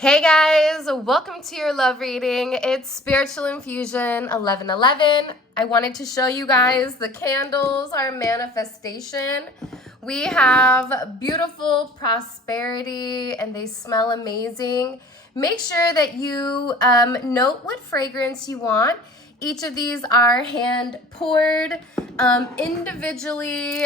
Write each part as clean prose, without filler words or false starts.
Hey guys, welcome to your love reading. It's Spiritual Infusion 1111. I wanted to show you guys the candles, our manifestation. We have beautiful prosperity and they smell amazing. Make sure that you note what fragrance you want. Each of these are hand poured, individually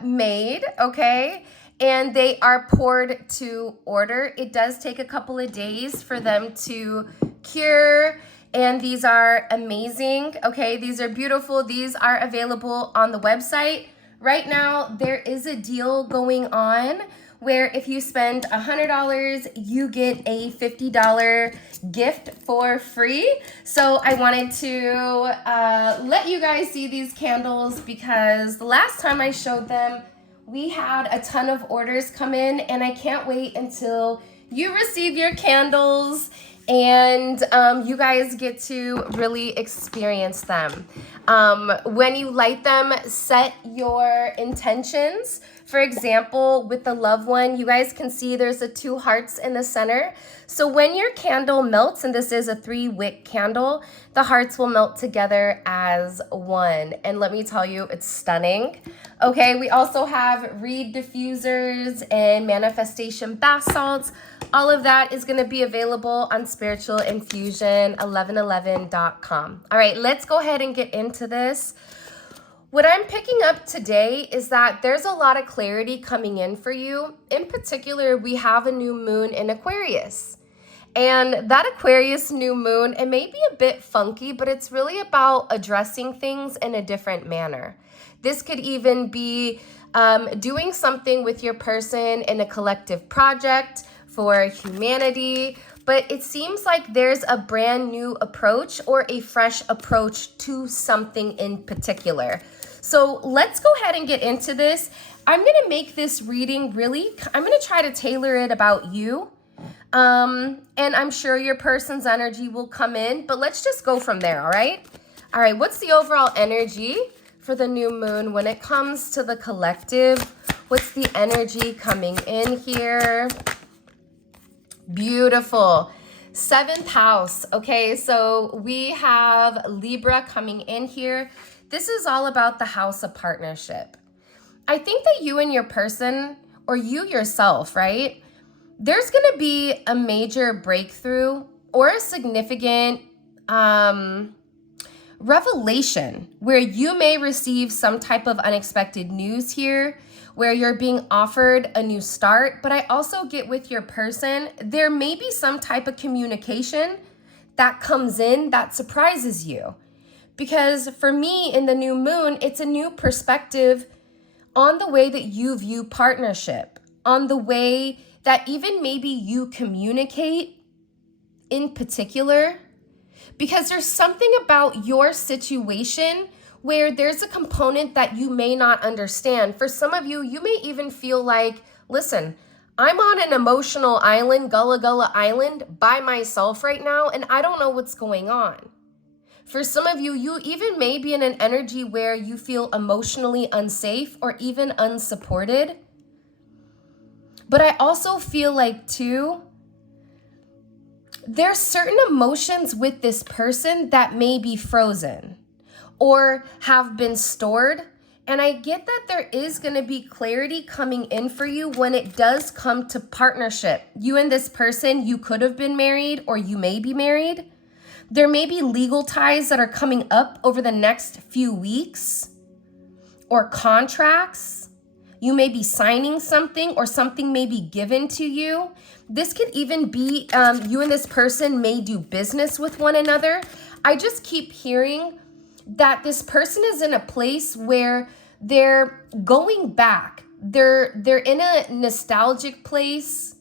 made, okay? And they are poured to order. It does take a couple of days for them to cure, and these are amazing, okay? These are beautiful. These are available on the website. Right now, there is a deal going on where if you spend $100, you get a $50 gift for free. So I wanted to let you guys see these candles because the last time I showed them, we had a ton of orders come in, and I can't wait until you receive your candles and you guys get to really experience them. When you light them, set your intentions. For example, with the loved one, you guys can see there's the 2 hearts in the center. So when your candle melts, and this is a 3-wick candle, the hearts will melt together as one. And let me tell you, it's stunning. Okay, we also have reed diffusers and manifestation bath salts. All of that is going to be available on spiritualinfusion1111.com. All right, let's go ahead and get into this. What I'm picking up today is that there's a lot of clarity coming in for you. In particular, we have a new moon in Aquarius. And that Aquarius new moon, it may be a bit funky, but it's really about addressing things in a different manner. This could even be doing something with your person in a collective project for humanity, but it seems like there's a brand new approach or a fresh approach to something in particular. So let's go ahead and get into this. I'm going to make this reading I'm going to try to tailor it about you. And I'm sure your person's energy will come in, but let's just go from there, all right? All right, what's the overall energy for the new moon when it comes to the collective? What's the energy coming in here? Beautiful. 7th house. Okay, so we have Libra coming in here. This is all about the house of partnership. I think that you and your person, or you yourself, right? There's going to be a major breakthrough or a significant revelation where you may receive some type of unexpected news here, where you're being offered a new start. But I also get with your person, there may be some type of communication that comes in that surprises you. Because for me, in the new moon, it's a new perspective on the way that you view partnership, on the way that even maybe you communicate in particular. Because there's something about your situation where there's a component that you may not understand. For some of you, you may even feel like, listen, I'm on an emotional island, Gullah Gullah Island, by myself right now, and I don't know what's going on. For some of you, you even may be in an energy where you feel emotionally unsafe or even unsupported. But I also feel like, too, there's certain emotions with this person that may be frozen or have been stored. And I get that there is going to be clarity coming in for you when it does come to partnership. You and this person, you could have been married or you may be married. There may be legal ties that are coming up over the next few weeks or contracts. You may be signing something or something may be given to you. This could even be you and this person may do business with one another. I just keep hearing that this person is in a place where they're going back. They're in a nostalgic place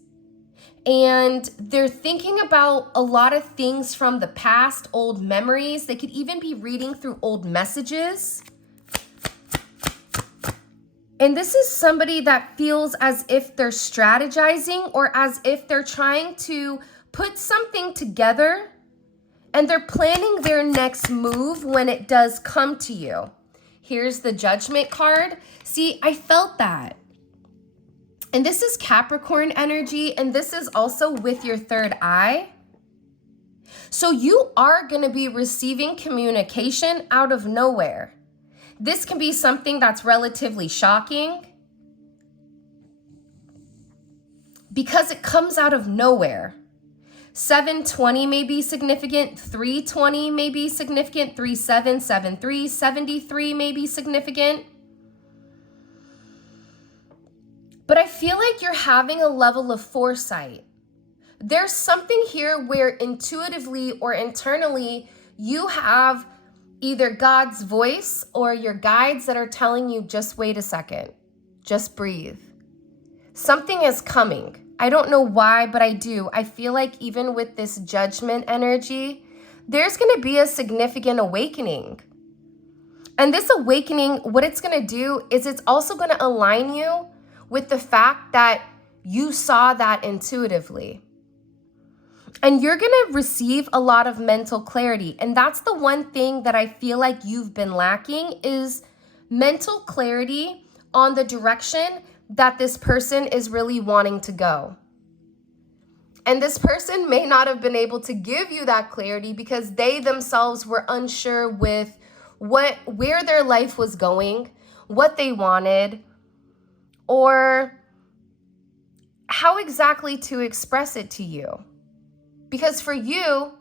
and they're thinking about a lot of things from the past, old memories. They could even be reading through old messages. And this is somebody that feels as if they're strategizing or as if they're trying to put something together and they're planning their next move when it does come to you. Here's the Judgment card. See, I felt that. And this is Capricorn energy, and this is also with your third eye. So you are going to be receiving communication out of nowhere. This can be something that's relatively shocking because it comes out of nowhere. 720 may be significant, 320 may be significant, 3773, 73 may be significant. But I feel like you're having a level of foresight. There's something here where intuitively or internally you have either God's voice or your guides that are telling you, just wait a second, just breathe. Something is coming. I don't know why, but I do. I feel like even with this judgment energy, there's going to be a significant awakening. And this awakening, what it's going to do is it's also going to align you with the fact that you saw that intuitively. And you're going to receive a lot of mental clarity. And that's the one thing that I feel like you've been lacking is mental clarity on the direction that this person is really wanting to go. And this person may not have been able to give you that clarity because they themselves were unsure with where their life was going, what they wanted, or how exactly to express it to you. Because for you,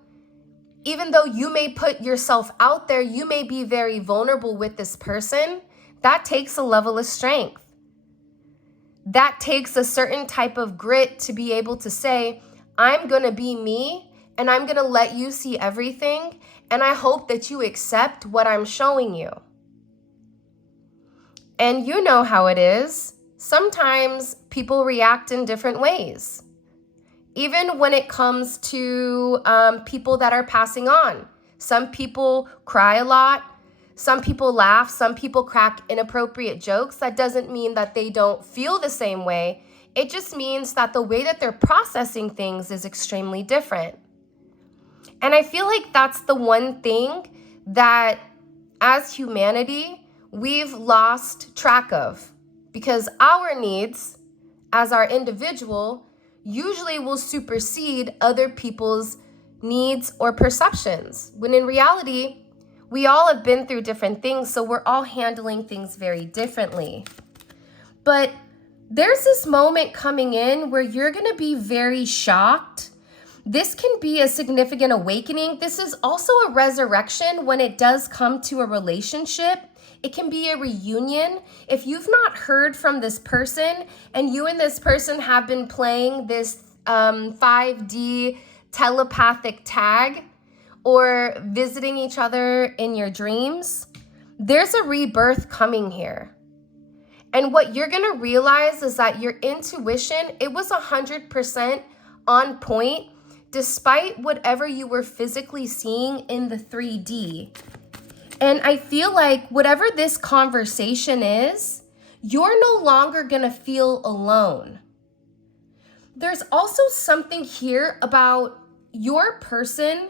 even though you may put yourself out there, you may be very vulnerable with this person, that takes a level of strength. That takes a certain type of grit to be able to say, I'm going to be me and I'm going to let you see everything. And I hope that you accept what I'm showing you. And you know how it is. Sometimes people react in different ways. Even when it comes to people that are passing on. Some people cry a lot. Some people laugh. Some people crack inappropriate jokes. That doesn't mean that they don't feel the same way. It just means that the way that they're processing things is extremely different. And I feel like that's the one thing that as humanity, we've lost track of. Because our needs as our individual usually will supersede other people's needs or perceptions. When in reality, we all have been through different things, so we're all handling things very differently. But there's this moment coming in where you're going to be very shocked. This can be a significant awakening. This is also a resurrection when it does come to a relationship. It can be a reunion. If you've not heard from this person and you and this person have been playing this 5D telepathic tag or visiting each other in your dreams, there's a rebirth coming here. And what you're going to realize is that your intuition, it was 100% on point, despite whatever you were physically seeing in the 3D. And I feel like whatever this conversation is, you're no longer going to feel alone. There's also something here about your person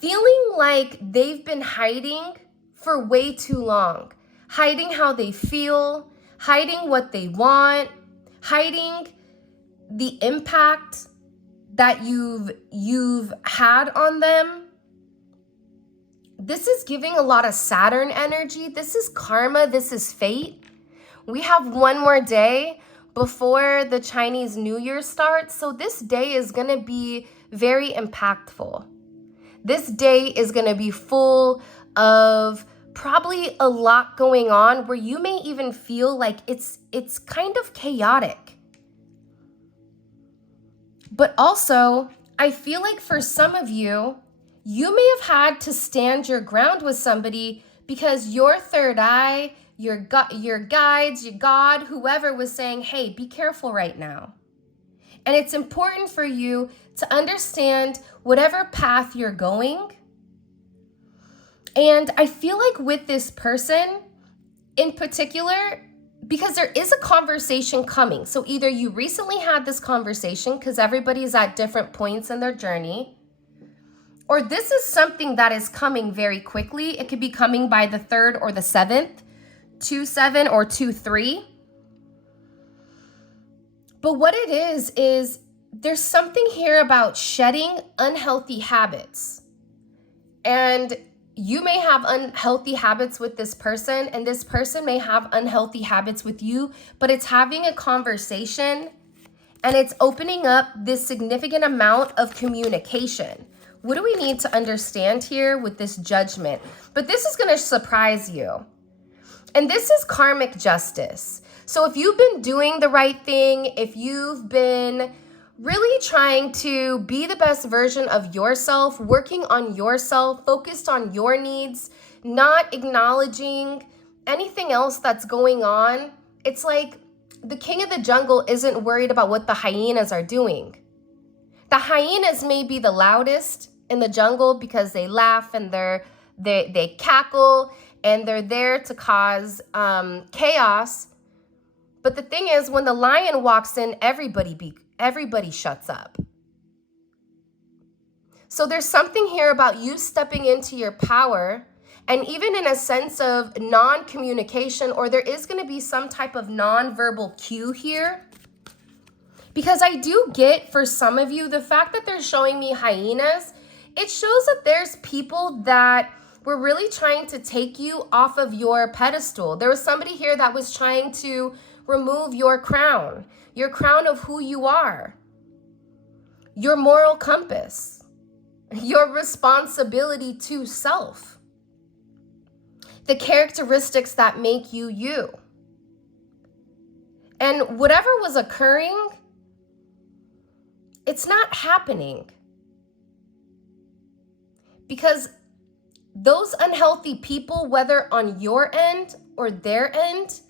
feeling like they've been hiding for way too long, hiding how they feel, hiding what they want, hiding the impact that you've had on them. This is giving a lot of Saturn energy. This is karma. This is fate. We have one more day before the Chinese New Year starts. So this day is going to be very impactful. This day is going to be full of probably a lot going on where you may even feel like it's kind of chaotic. But also, I feel like for some of you, you may have had to stand your ground with somebody because your third eye, your guides, your God, whoever was saying, hey, be careful right now. And it's important for you to understand whatever path you're going. And I feel like with this person in particular, because there is a conversation coming. So either you recently had this conversation because everybody's at different points in their journey, or this is something that is coming very quickly. It could be coming by the 3rd or the 7th, 2-7 or 2-3. But what it is there's something here about shedding unhealthy habits. And you may have unhealthy habits with this person, and this person may have unhealthy habits with you, but it's having a conversation and it's opening up this significant amount of communication. What do we need to understand here with this judgment? But this is going to surprise you. And this is karmic justice. So if you've been doing the right thing, if you've been really trying to be the best version of yourself, working on yourself, focused on your needs, not acknowledging anything else that's going on, it's like the king of the jungle isn't worried about what the hyenas are doing. The hyenas may be the loudest in the jungle because they laugh and they cackle and they're there to cause chaos. But the thing is, when the lion walks in, everybody shuts up. So there's something here about you stepping into your power, and even in a sense of non-communication, or there is going to be some type of non-verbal cue here. Because I do get, for some of you, the fact that they're showing me hyenas, it shows that there's people that were really trying to take you off of your pedestal. There was somebody here that was trying to remove your crown of who you are, your moral compass, your responsibility to self, the characteristics that make you you. And whatever was occurring, it's not happening. Because those unhealthy people, whether on your end or their end,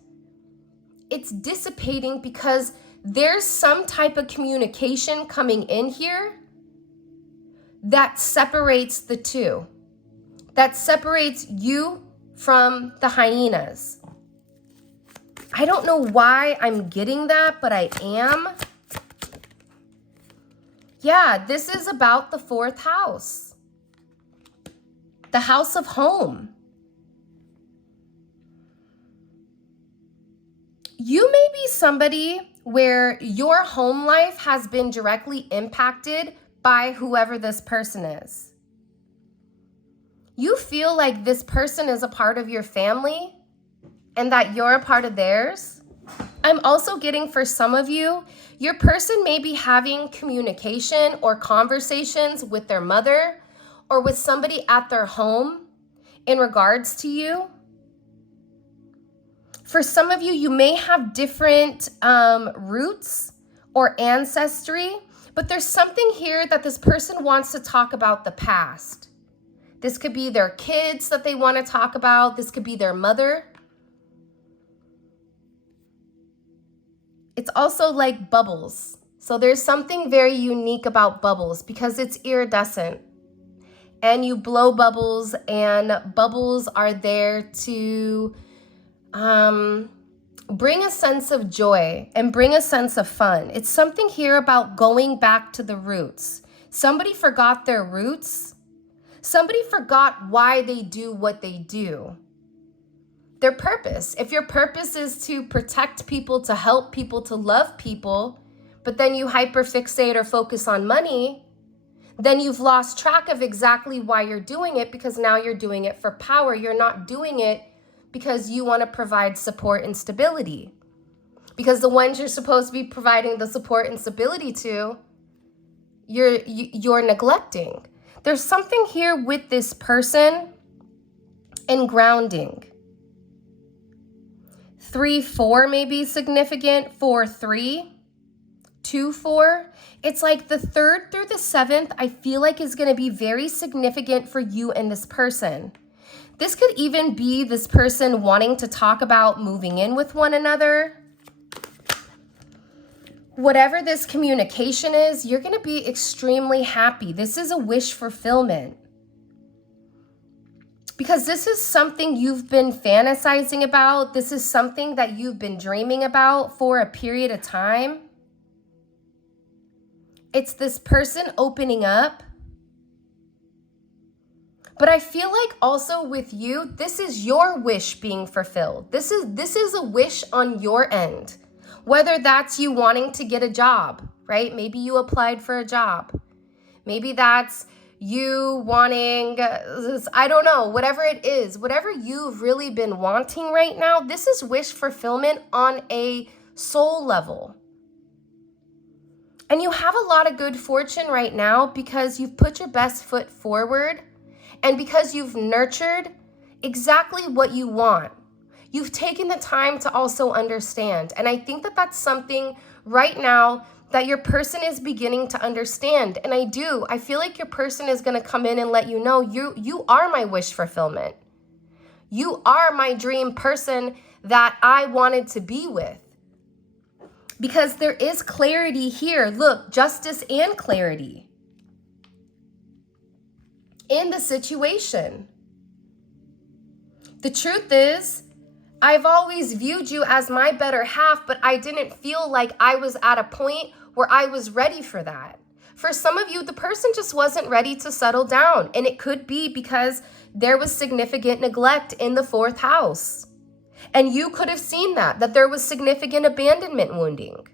it's dissipating because there's some type of communication coming in here that separates the two, that separates you from the hyenas. I don't know why I'm getting that, but I am. Yeah, this is about the 4th house, the house of home. You may be somebody where your home life has been directly impacted by whoever this person is. You feel like this person is a part of your family and that you're a part of theirs. I'm also getting, for some of you, your person may be having communication or conversations with their mother or with somebody at their home in regards to you. For some of you, you may have different roots or ancestry, but there's something here that this person wants to talk about the past. This could be their kids that they want to talk about. This could be their mother. It's also like bubbles. So there's something very unique about bubbles because it's iridescent. And you blow bubbles, and bubbles are there to bring a sense of joy and bring a sense of fun. It's something here about going back to the roots. Somebody forgot their roots. Somebody forgot why they do what they do. Their purpose. If your purpose is to protect people, to help people, to love people, but then you hyperfixate or focus on money, then you've lost track of exactly why you're doing it, because now you're doing it for power. You're not doing it because you want to provide support and stability. Because the ones you're supposed to be providing the support and stability to, you're neglecting. There's something here with this person and grounding. 3-4 may be significant. 4-3, 2-4. It's like the 3rd through the 7th, I feel like is going to be very significant for you and this person. This could even be this person wanting to talk about moving in with one another. Whatever this communication is, you're going to be extremely happy. This is a wish fulfillment. Because this is something you've been fantasizing about. This is something that you've been dreaming about for a period of time. It's this person opening up. But I feel like also with you, this is your wish being fulfilled. This is a wish on your end. Whether that's you wanting to get a job, right? Maybe you applied for a job. Maybe that's you wanting, I don't know, whatever it is, whatever you've really been wanting right now, this is wish fulfillment on a soul level. And you have a lot of good fortune right now because you've put your best foot forward and because you've nurtured exactly what you want. You've taken the time to also understand. And I think that that's something right now that your person is beginning to understand. And I feel like your person is going to come in and let you know you are my wish fulfillment. You are my dream person that I wanted to be with. Because there is clarity here. Look, justice and clarity in the situation. The truth is, I've always viewed you as my better half, but I didn't feel like I was at a point where I was ready for that. For some of you, the person just wasn't ready to settle down. And it could be because there was significant neglect in the 4th house. And you could have seen that there was significant abandonment wounding.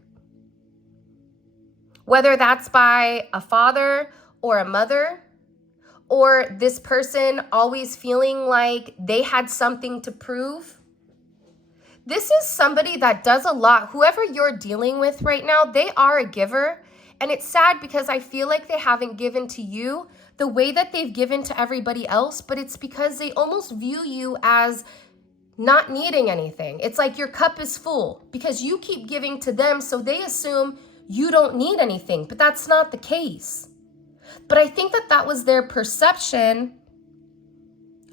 Whether that's by a father or a mother, or this person always feeling like they had something to prove. This is somebody that does a lot. Whoever you're dealing with right now, they are a giver. And it's sad because I feel like they haven't given to you the way that they've given to everybody else, but it's because they almost view you as not needing anything. It's like your cup is full because you keep giving to them, so they assume you don't need anything, but that's not the case. But I think that was their perception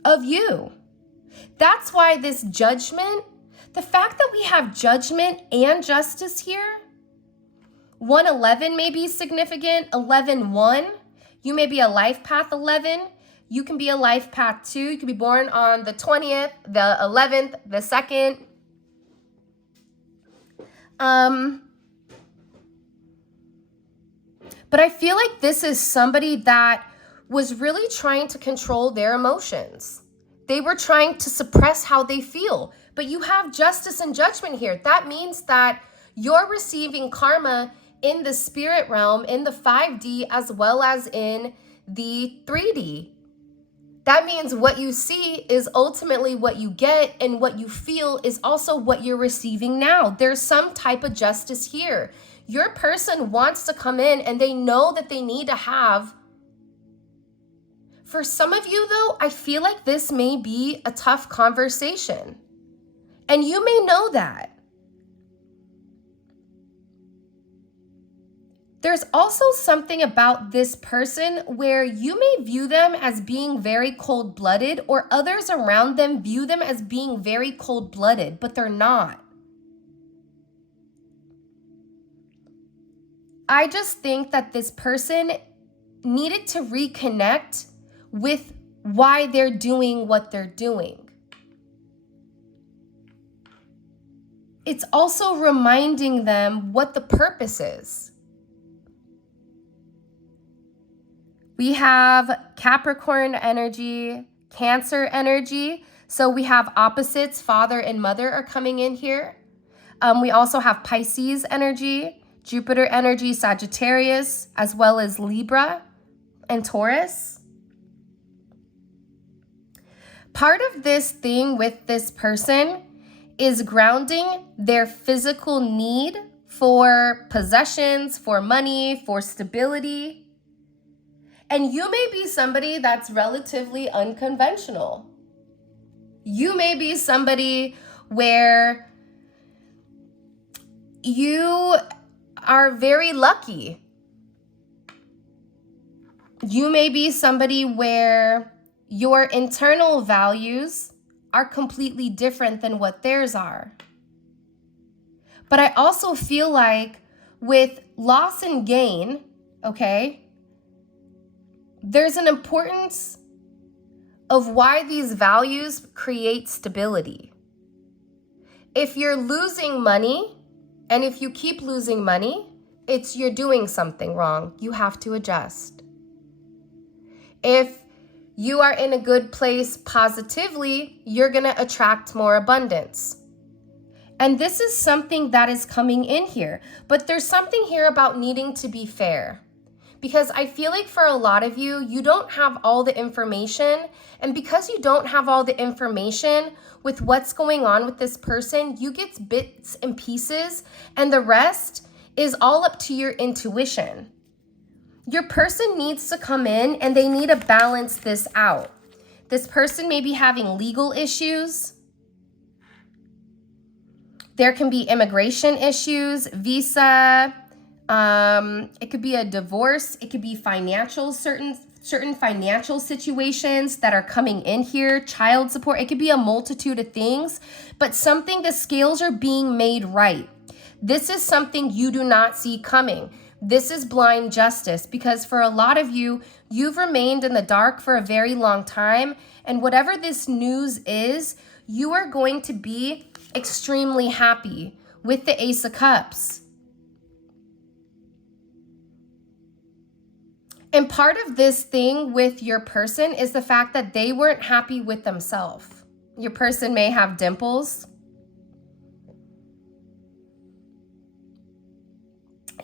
of you. That's why this judgment, the fact that we have judgment and justice here, 111 may be significant, 11-1, you may be a life path 11, you can be a life path 2, you can be born on the 20th, the 11th, the 2nd. But I feel like this is somebody that was really trying to control their emotions. They were trying to suppress how they feel. But you have justice and judgment here. That means that you're receiving karma in the spirit realm, in the 5D, as well as in the 3D. That means what you see is ultimately what you get, and what you feel is also what you're receiving now. There's some type of justice here. Your person wants to come in and they know that they need to have. For some of you though, I feel like this may be a tough conversation. And you may know that. There's also something about this person where you may view them as being very cold-blooded, or others around them view them as being very cold-blooded, but they're not. I just think that this person needed to reconnect with why they're doing what they're doing. It's also reminding them what the purpose is. We have Capricorn energy, Cancer energy. So we have opposites, father and mother are coming in here. We also have Pisces energy, Jupiter energy, Sagittarius, as well as Libra and Taurus. Part of this thing with this person is grounding their physical need for possessions, for money, for stability. And you may be somebody that's relatively unconventional. You may be somebody where you are very lucky. You may be somebody where your internal values are completely different than what theirs are. But I also feel like with loss and gain, okay, there's an importance of why these values create stability. If you're losing money, and if you keep losing money, you're doing something wrong. You have to adjust. If you are in a good place positively, you're going to attract more abundance. And this is something that is coming in here. But there's something here about needing to be fair. Because I feel like for a lot of you, you don't have all the information. And because you don't have all the information with what's going on with this person, you get bits and pieces, and the rest is all up to your intuition. Your person needs to come in and they need to balance this out. This person may be having legal issues. There can be immigration issues, visa. It could be a divorce. It could be financial, certain financial situations that are coming in here, child support. It could be a multitude of things, but the scales are being made right. This is something you do not see coming. This is blind justice, because for a lot of you, you've remained in the dark for a very long time. And whatever this news is, you are going to be extremely happy with the Ace of Cups. And part of this thing with your person is the fact that they weren't happy with themselves. Your person may have dimples.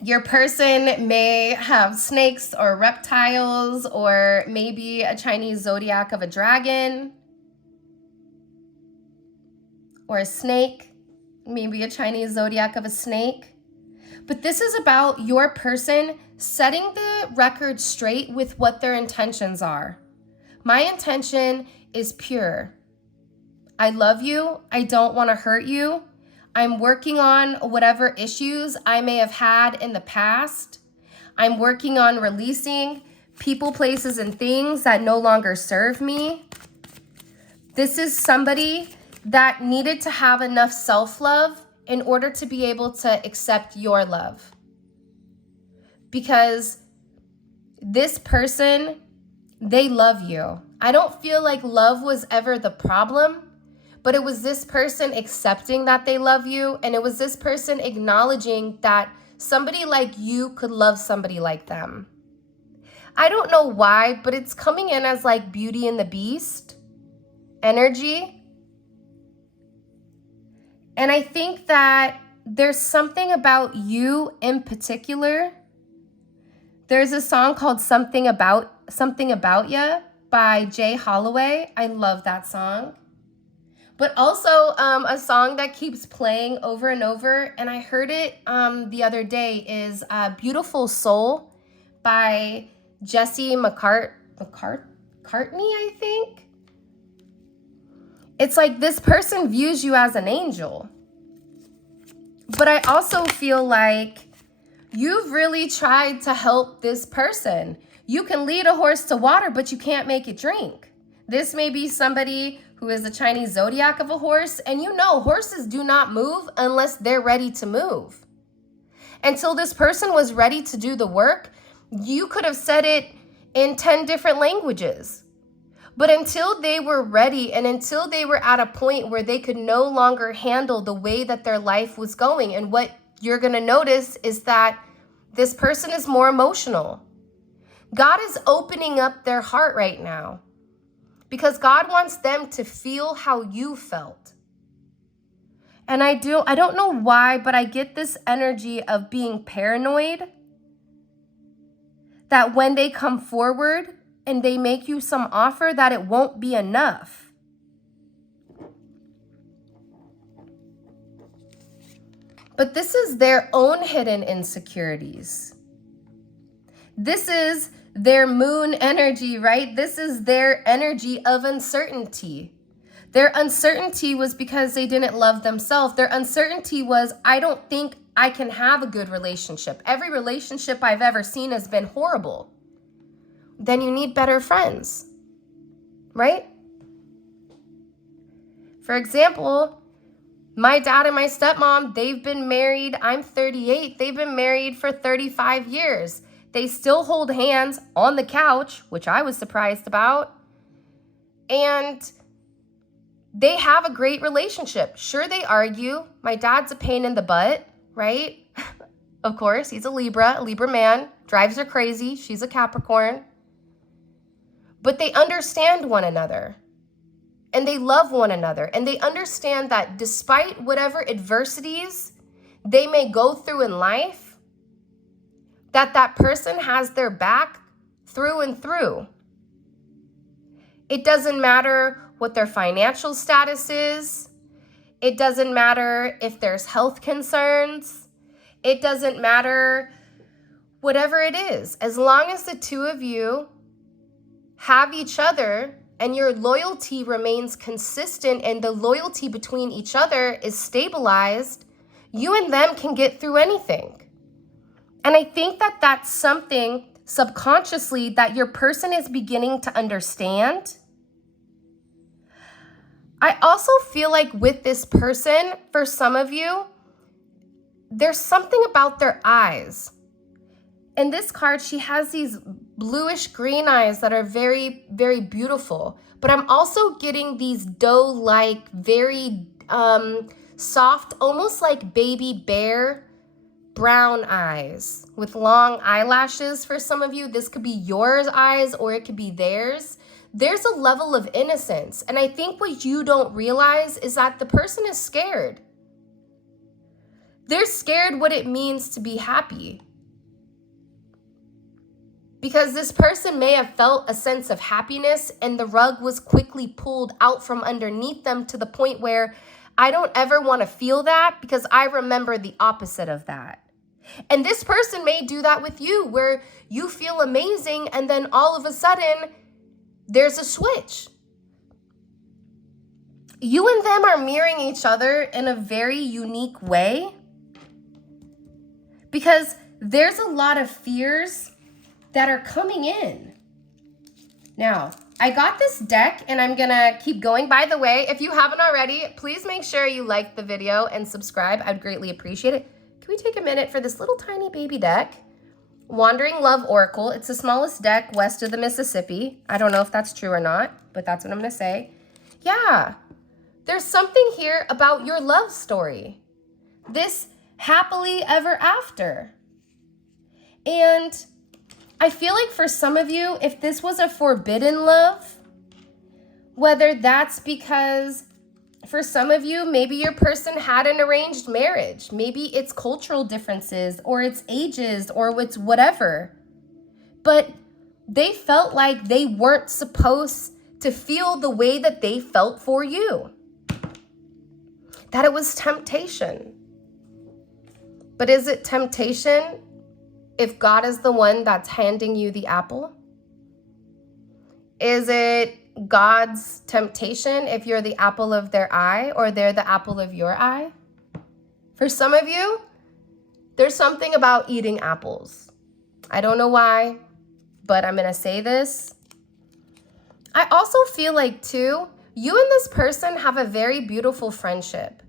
Your person may have snakes or reptiles, or maybe a Chinese zodiac of a dragon or a snake, maybe a Chinese zodiac of a snake. But this is about your person setting the record straight with what their intentions are. My intention is pure. I love you. I don't want to hurt you. I'm working on whatever issues I may have had in the past. I'm working on releasing people, places, and things that no longer serve me. This is somebody that needed to have enough self-love in order to be able to accept your love. Because this person, they love you. I don't feel like love was ever the problem, but it was this person accepting that they love you, and it was this person acknowledging that somebody like you could love somebody like them. I don't know why, but it's coming in as like Beauty and the Beast energy. And I think that there's something about you in particular. There's a song called Something About Ya by Jay Holloway. I love that song. But also a song that keeps playing over and over, and I heard it the other day, is Beautiful Soul by Jesse McCartney, I think. It's like this person views you as an angel. But I also feel like you've really tried to help this person. You can lead a horse to water, but you can't make it drink. This may be somebody who is the Chinese zodiac of a horse, and you know horses do not move unless they're ready to move. Until this person was ready to do the work, you could have said it in 10 different languages. But until they were ready, and until they were at a point where they could no longer handle the way that their life was going, and what you're going to notice is that this person is more emotional. God is opening up their heart right now because God wants them to feel how you felt. And I don't know why, but I get this energy of being paranoid that when they come forward and they make you some offer, that it won't be enough. But this is their own hidden insecurities. This is their moon energy, right? This is their energy of uncertainty. Their uncertainty was because they didn't love themselves. Their uncertainty was, I don't think I can have a good relationship. Every relationship I've ever seen has been horrible. Then you need better friends, right? For example, my dad and my stepmom, they've been married. I'm 38. They've been married for 35 years. They still hold hands on the couch, which I was surprised about. And they have a great relationship. Sure, they argue. My dad's a pain in the butt, right? Of course, he's a Libra man. Drives her crazy. She's a Capricorn. but they understand one another and they love one another, and they understand that despite whatever adversities they may go through in life, that person has their back through and through. It doesn't matter what their financial status is. It doesn't matter if there's health concerns. It doesn't matter whatever it is. As long as the two of you have each other and your loyalty remains consistent and the loyalty between each other is stabilized, you and them can get through anything. And I think that that's something subconsciously that your person is beginning to understand. I also feel like with this person, for some of you, there's something about their eyes. In this card, she has these bluish green eyes that are very, very beautiful. But I'm also getting these doe-like, very soft, almost like baby bear brown eyes with long eyelashes. For some of you, this could be your eyes or it could be theirs. There's a level of innocence. And I think what you don't realize is that the person is scared. They're scared what it means to be happy. Because this person may have felt a sense of happiness and the rug was quickly pulled out from underneath them to the point where I don't ever want to feel that because I remember the opposite of that. And this person may do that with you where you feel amazing and then all of a sudden there's a switch. You and them are mirroring each other in a very unique way because there's a lot of fears that are coming in. Now, I got this deck and I'm gonna keep going. By the way, if you haven't already, please make sure you like the video and subscribe. I'd greatly appreciate it. Can we take a minute for this little tiny baby deck? Wandering Love Oracle. It's the smallest deck west of the Mississippi. I don't know if that's true or not, but that's what I'm gonna say. Yeah, there's something here about your love story. This happily ever after. And I feel like for some of you, if this was a forbidden love, whether that's because for some of you, maybe your person had an arranged marriage, maybe it's cultural differences or it's ages or it's whatever, but they felt like they weren't supposed to feel the way that they felt for you, that it was temptation. But is it temptation if God is the one that's handing you the apple? Is it God's temptation if you're the apple of their eye or they're the apple of your eye? For some of you, there's something about eating apples. I don't know why, but I'm going to say this. I also feel like, too, you and this person have a very beautiful friendship.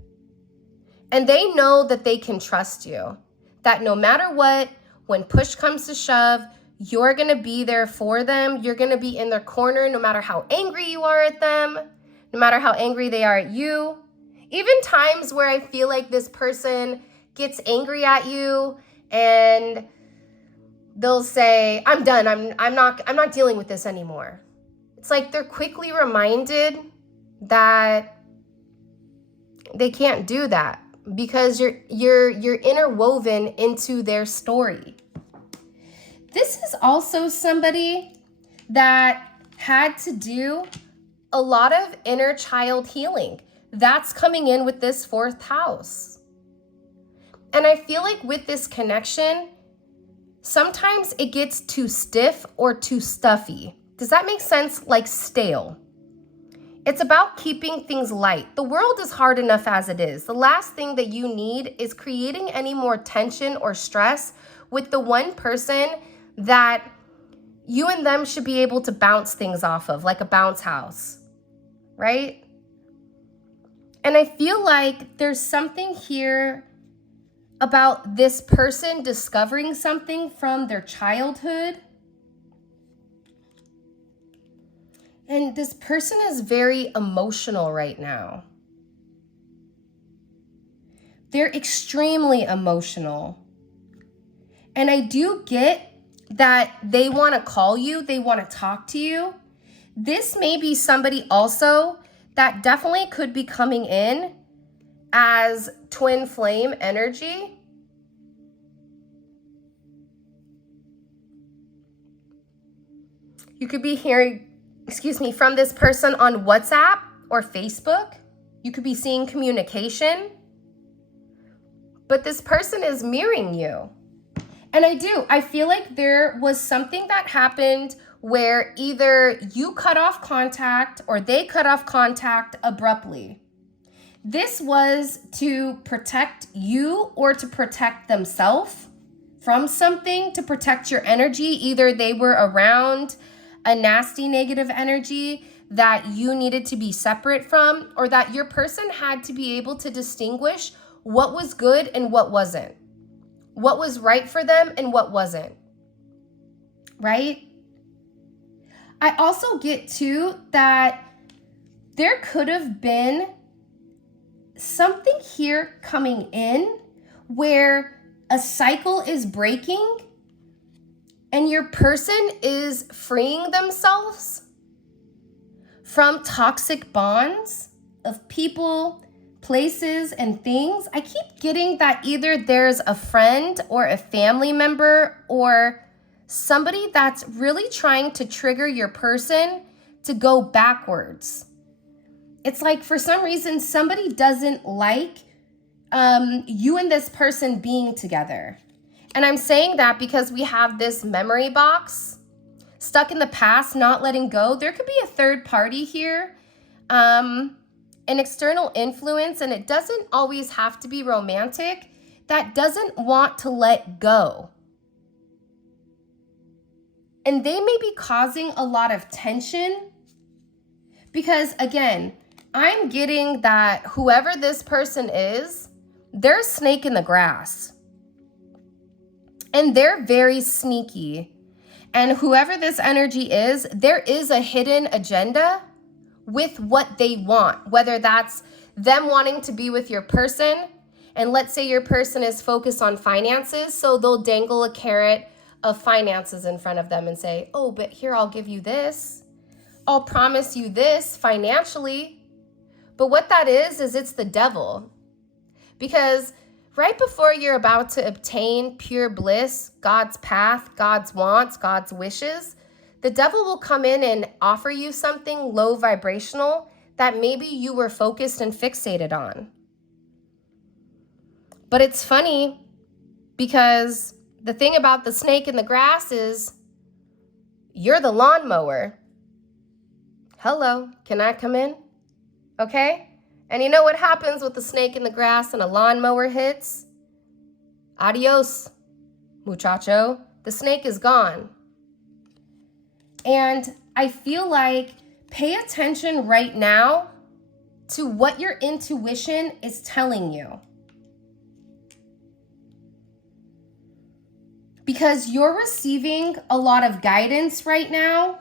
And they know that they can trust you. That no matter what, when push comes to shove, you're going to be there for them. You're going to be in their corner no matter how angry you are at them, no matter how angry they are at you. Even times where I feel like this person gets angry at you and they'll say, I'm done. I'm not dealing with this anymore. It's like they're quickly reminded that they can't do that because you're interwoven into their story. This is also somebody that had to do a lot of inner child healing. That's coming in with this fourth house. And I feel like with this connection, sometimes it gets too stiff or too stuffy. Does that make sense? Like stale. It's about keeping things light. The world is hard enough as it is. The last thing that you need is creating any more tension or stress with the one person that you and them should be able to bounce things off of, like a bounce house, right? And I feel like there's something here about this person discovering something from their childhood. And this person is very emotional right now. They're extremely emotional. And I do get that they want to call you, they want to talk to you. This may be somebody also that definitely could be coming in as twin flame energy. You could be hearing, from this person on WhatsApp or Facebook. You could be seeing communication. But this person is mirroring you. And I feel like there was something that happened where either you cut off contact or they cut off contact abruptly. This was to protect you or to protect themselves from something, to protect your energy. Either they were around a nasty negative energy that you needed to be separate from, or that your person had to be able to distinguish what was good and what wasn't, what was right for them and what wasn't, right? I also get too that there could have been something here coming in where a cycle is breaking and your person is freeing themselves from toxic bonds of people, places, and things. I keep getting that either there's a friend or a family member or somebody that's really trying to trigger your person to go backwards. It's like for some reason, somebody doesn't like you and this person being together. And I'm saying that because we have this memory box stuck in the past, not letting go. There could be a third party here, an external influence, and it doesn't always have to be romantic, that doesn't want to let go. And they may be causing a lot of tension because, again, I'm getting that whoever this person is, they're a snake in the grass. And they're very sneaky. And whoever this energy is, there is a hidden agenda with what they want, whether that's them wanting to be with your person. And let's say your person is focused on finances, so they'll dangle a carrot of finances in front of them and say, oh, but here, I'll give you this. I'll promise you this financially. But what that is it's the devil. Because right before you're about to obtain pure bliss, God's path, God's wants, God's wishes, the devil will come in and offer you something low vibrational that maybe you were focused and fixated on. But it's funny because the thing about the snake in the grass is you're the lawnmower. Hello, can I come in? Okay? And you know what happens with the snake in the grass and a lawnmower hits? Adios, muchacho. The snake is gone. And I feel like pay attention right now to what your intuition is telling you. Because you're receiving a lot of guidance right now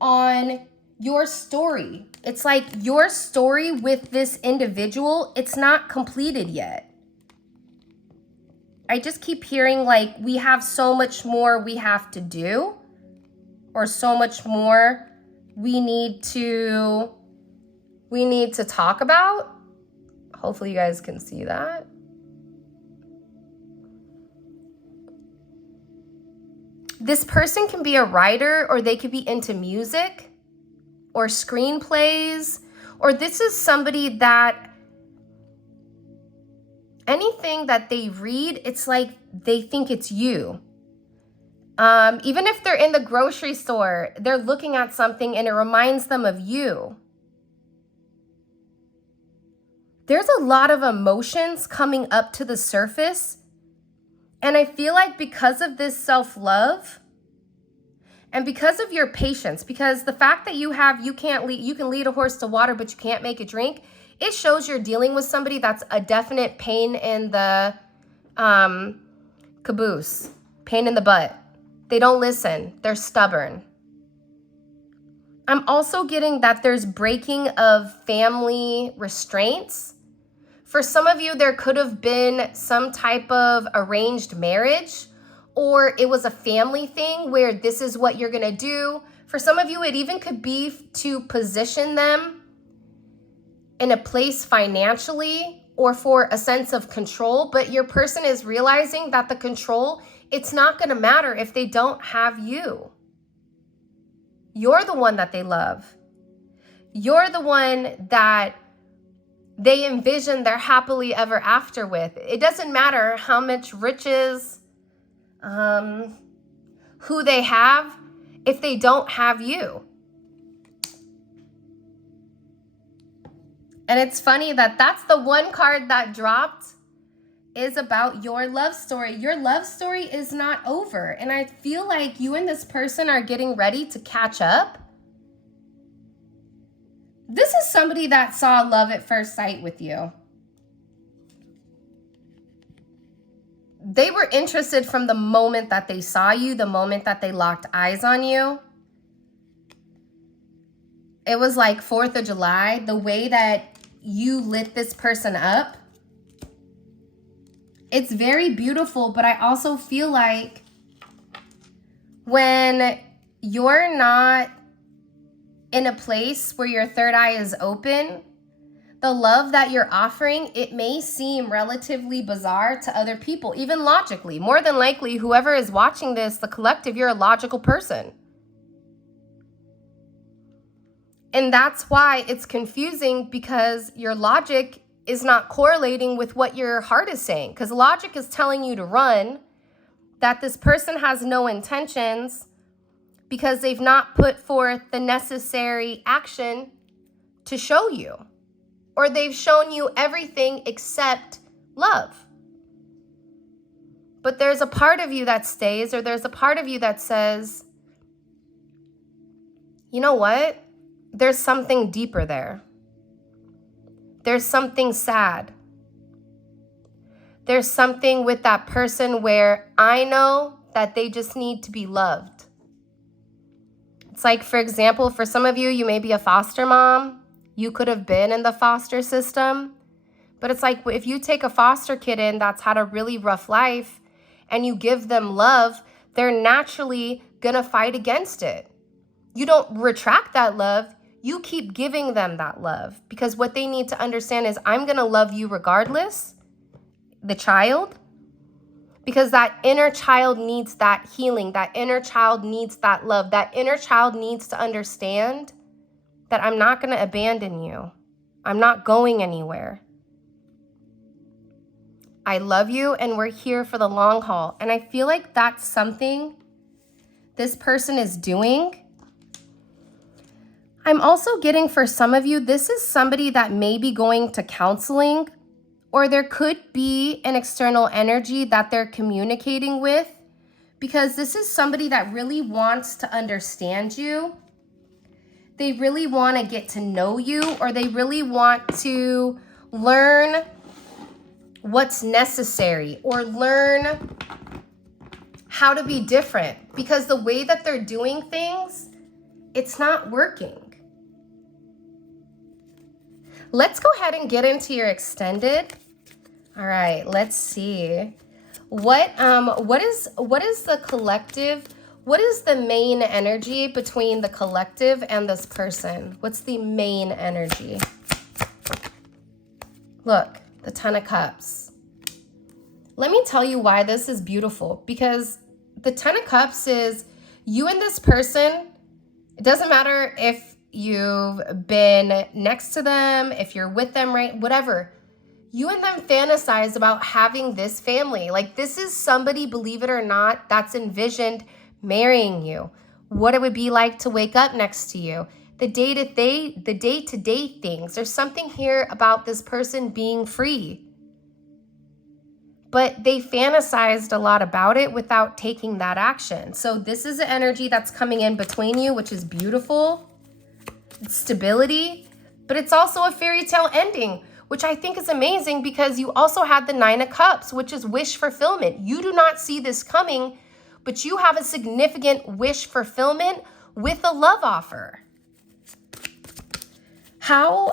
on your story. It's like your story with this individual, it's not completed yet. I just keep hearing like we have so much more we have to do, or so much more we need to talk about. Hopefully you guys can see that. This person can be a writer, or they could be into music or screenplays, or this is somebody that anything that they read, it's like they think it's you. Even if they're in the grocery store, they're looking at something and it reminds them of you. There's a lot of emotions coming up to the surface. And I feel like because of this self-love and because of your patience, because the fact that you can lead a horse to water, but you can't make it drink, it shows you're dealing with somebody that's a definite pain in the caboose, pain in the butt. They don't listen. They're stubborn. I'm also getting that there's breaking of family restraints. For some of you, there could have been some type of arranged marriage, or it was a family thing where this is what you're going to do For some of you, it even could be to position them in a place financially or for a sense of control. But your person is realizing that the control, it's not going to matter if they don't have you. You're the one that they love. You're the one that they envision their happily ever after with. It doesn't matter how much riches, who they have, if they don't have you. And it's funny that that's the one card that dropped is about your love story. Your love story is not over. And I feel like you and this person are getting ready to catch up. This is somebody that saw love at first sight with you. They were interested from the moment that they saw you, the moment that they locked eyes on you. It was like 4th of July, the way that you lit this person up. It's very beautiful, but I also feel like when you're not in a place where your third eye is open, the love that you're offering, it may seem relatively bizarre to other people, even logically. More than likely, whoever is watching this, the collective, you're a logical person. And that's why it's confusing, because your logic is not correlating with what your heart is saying. Because logic is telling you to run, that this person has no intentions, because they've not put forth the necessary action to show you. Or they've shown you everything except love. But there's a part of you that stays, or there's a part of you that says, you know what? There's something deeper there. There's something sad. There's something with that person where I know that they just need to be loved. It's like, for example, for some of you, you may be a foster mom. You could have been in the foster system. But it's like, if you take a foster kid in that's had a really rough life and you give them love, they're naturally going to fight against it. You don't retract that love. You keep giving them that love, because what they need to understand is, I'm going to love you regardless, the child, because that inner child needs that healing. That inner child needs that love. That inner child needs to understand that I'm not going to abandon you. I'm not going anywhere. I love you, and we're here for the long haul. And I feel like that's something this person is doing. I'm also getting, for some of you, this is somebody that may be going to counseling, or there could be an external energy that they're communicating with, because this is somebody that really wants to understand you. They really want to get to know you, or they really want to learn what's necessary, or learn how to be different, because the way that they're doing things, it's not working. Let's go ahead and get into your extended. All right, let's see. What is the collective? What is the main energy between the collective and this person? What's the main energy? Look, the 10 of Cups. Let me tell you why this is beautiful, because the 10 of Cups is you and this person. It doesn't matter if you've been next to them, if you're with them, right? Whatever. You and them fantasize about having this family. Like, this is somebody, believe it or not, that's envisioned marrying you. What it would be like to wake up next to you. The day-to-day things. There's something here about this person being free. But they fantasized a lot about it without taking that action. So this is the energy that's coming in between you, which is beautiful. It's stability, but it's also a fairy tale ending, which I think is amazing, because you also had the 9 of Cups, which is wish fulfillment. You do not see this coming, but you have a significant wish fulfillment with a love offer. How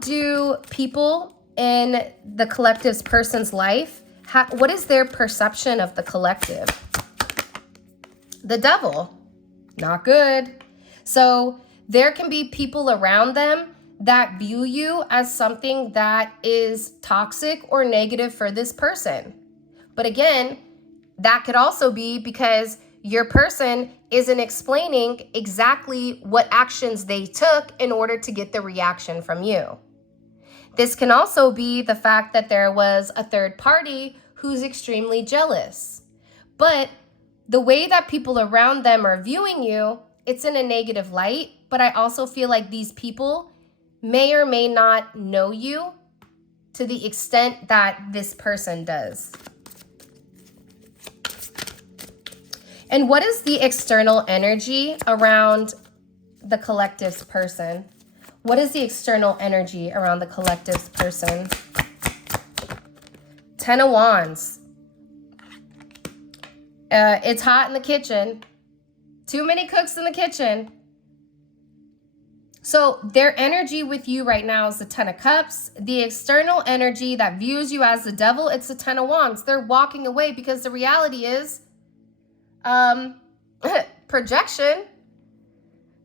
do people in the collective's person's life, what is their perception of the collective? The Devil. Not good. So there can be people around them that view you as something that is toxic or negative for this person. But again, that could also be because your person isn't explaining exactly what actions they took in order to get the reaction from you. This can also be the fact that there was a third party who's extremely jealous. But the way that people around them are viewing you, it's in a negative light. But I also feel like these people may or may not know you to the extent that this person does. And what is the external energy around the collective's person? What is the external energy around the collective's person? 10 of Wands. It's hot in the kitchen. Too many cooks in the kitchen. So their energy with you right now is the 10 of Cups. The external energy that views you as the devil, it's the 10 of Wands. They're walking away because the reality is, projection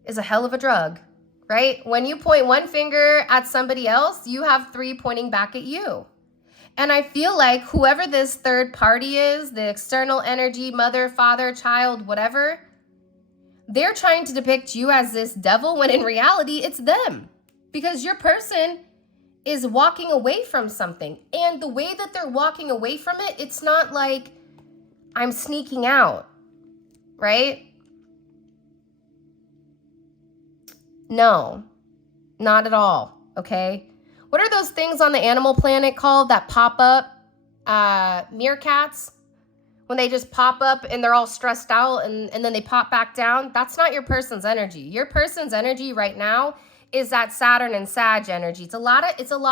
is a hell of a drug, right? When you point one finger at somebody else, you have 3 pointing back at you. And I feel like whoever this third party is, the external energy, mother, father, child, whatever, they're trying to depict you as this devil when in reality it's them, because your person is walking away from something. And the way that they're walking away from it, it's not like I'm sneaking out, right? No, not at all, okay? What are those things on the Animal Planet called that pop up? Meerkats? When they just pop up and they're all stressed out and then they pop back down? That's not your person's energy. Your person's energy right now is that Saturn and Sag energy. It's a lot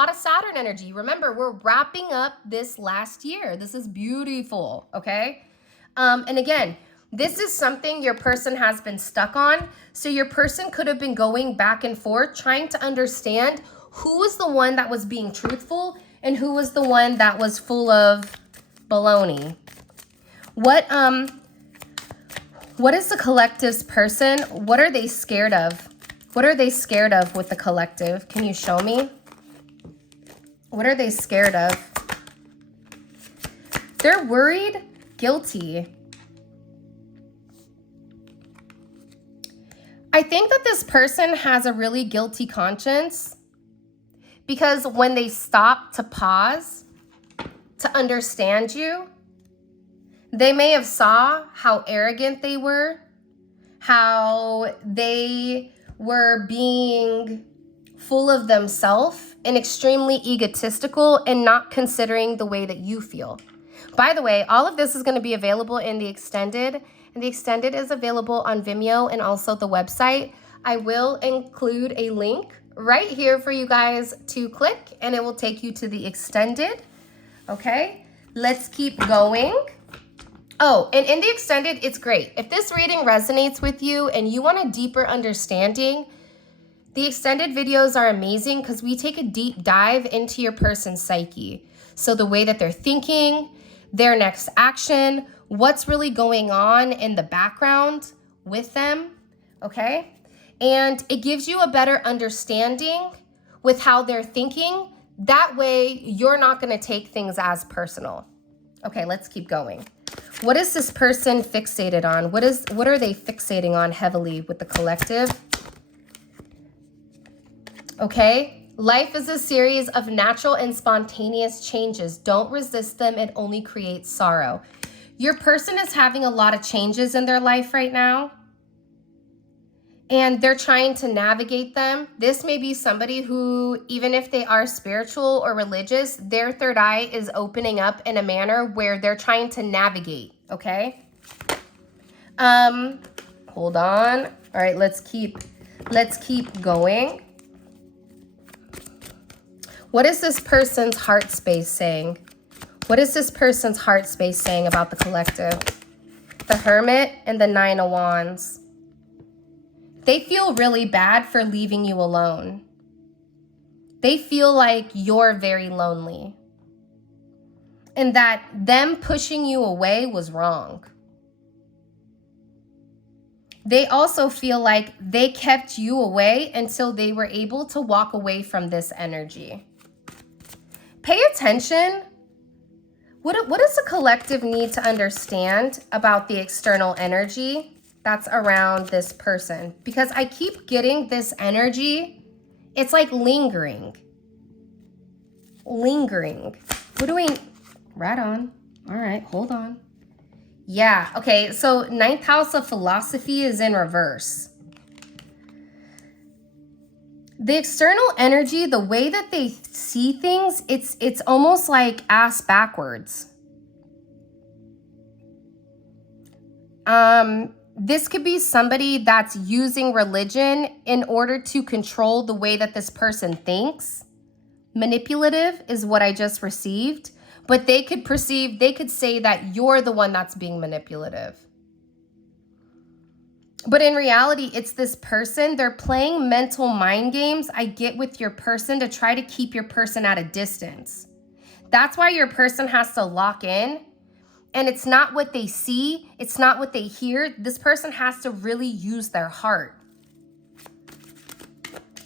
of Saturn energy. Remember, we're wrapping up this last year. This is beautiful, okay? And again, this is something your person has been stuck on. So your person could have been going back and forth trying to understand who was the one that was being truthful and who was the one that was full of baloney. What is the collective's person? What are they scared of? What are they scared of with the collective? Can you show me? What are they scared of? They're worried, guilty. I think that this person has a really guilty conscience because when they stop to pause to understand you, they may have saw how arrogant they were, how they were being full of themselves and extremely egotistical and not considering the way that you feel. By the way, all of this is going to be available in the extended, and the extended is available on Vimeo and also the website. I will include a link right here for you guys to click, and it will take you to the extended. Okay, let's keep going. Oh, and in the extended, it's great. If this reading resonates with you and you want a deeper understanding, the extended videos are amazing because we take a deep dive into your person's psyche. So the way that they're thinking, their next action, what's really going on in the background with them, okay? And it gives you a better understanding with how they're thinking. That way, you're not going to take things as personal. Okay, let's keep going. What is this person fixated on? What are they fixating on heavily with the collective? Okay, life is a series of natural and spontaneous changes. Don't resist them. It only creates sorrow. Your person is having a lot of changes in their life right now, and they're trying to navigate them. This may be somebody who, even if they are spiritual or religious, their third eye is opening up in a manner where they're trying to navigate, okay? Hold on. All right, let's keep going. What is this person's heart space saying? What is this person's heart space saying about the collective? The Hermit and the 9 of Wands. They feel really bad for leaving you alone. They feel like you're very lonely and that them pushing you away was wrong. They also feel like they kept you away until they were able to walk away from this energy. Pay attention. What does the collective need to understand about the external energy that's around this person? Because I keep getting this energy. It's like lingering. Lingering. What do we... Right on. All right, hold on. Yeah, okay, so 9th house of philosophy is in reverse. The external energy, the way that they see things, it's almost like ass backwards. This could be somebody that's using religion in order to control the way that this person thinks. Manipulative is what I just received, but they could say that you're the one that's being manipulative. But in reality, it's this person. They're playing mental mind games, I get, with your person to try to keep your person at a distance. That's why your person has to lock in. And it's not what they see. It's not what they hear. This person has to really use their heart.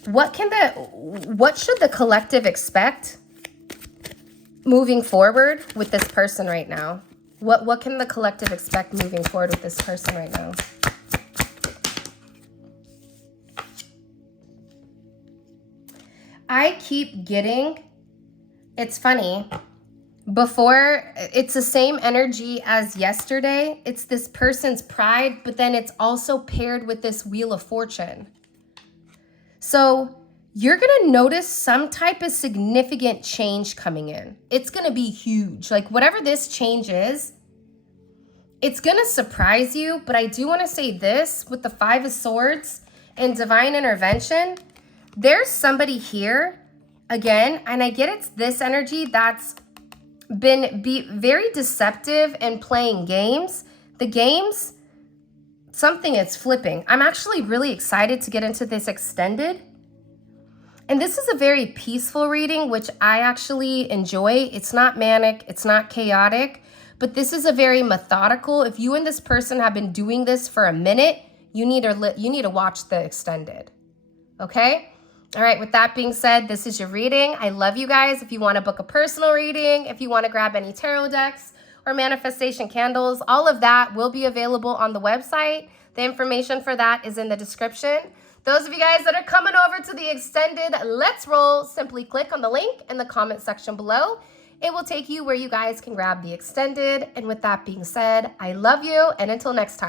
What should the collective expect moving forward with this person right now? What can the collective expect moving forward with this person right now? I keep getting, it's funny, before, it's the same energy as yesterday. It's this person's pride, but then it's also paired with this Wheel of Fortune. So you're going to notice some type of significant change coming in. It's going to be huge. Like whatever this change is, it's going to surprise you. But I do want to say this with the 5 of Swords and divine intervention. There's somebody here again, and I get it's this energy that's been very deceptive and playing games. The games, something is flipping. I'm actually really excited to get into this extended. And this is a very peaceful reading, which I actually enjoy. It's not manic, it's not chaotic, but this is a very methodical. If you and this person have been doing this for a minute, you need to watch the extended. Okay? All right, with that being said, this is your reading. I love you guys. If you want to book a personal reading, if you want to grab any tarot decks or manifestation candles, all of that will be available on the website. The information for that is in the description. Those of you guys that are coming over to the extended Let's Roll, simply click on the link in the comment section below. It will take you where you guys can grab the extended. And with that being said, I love you, and until next time.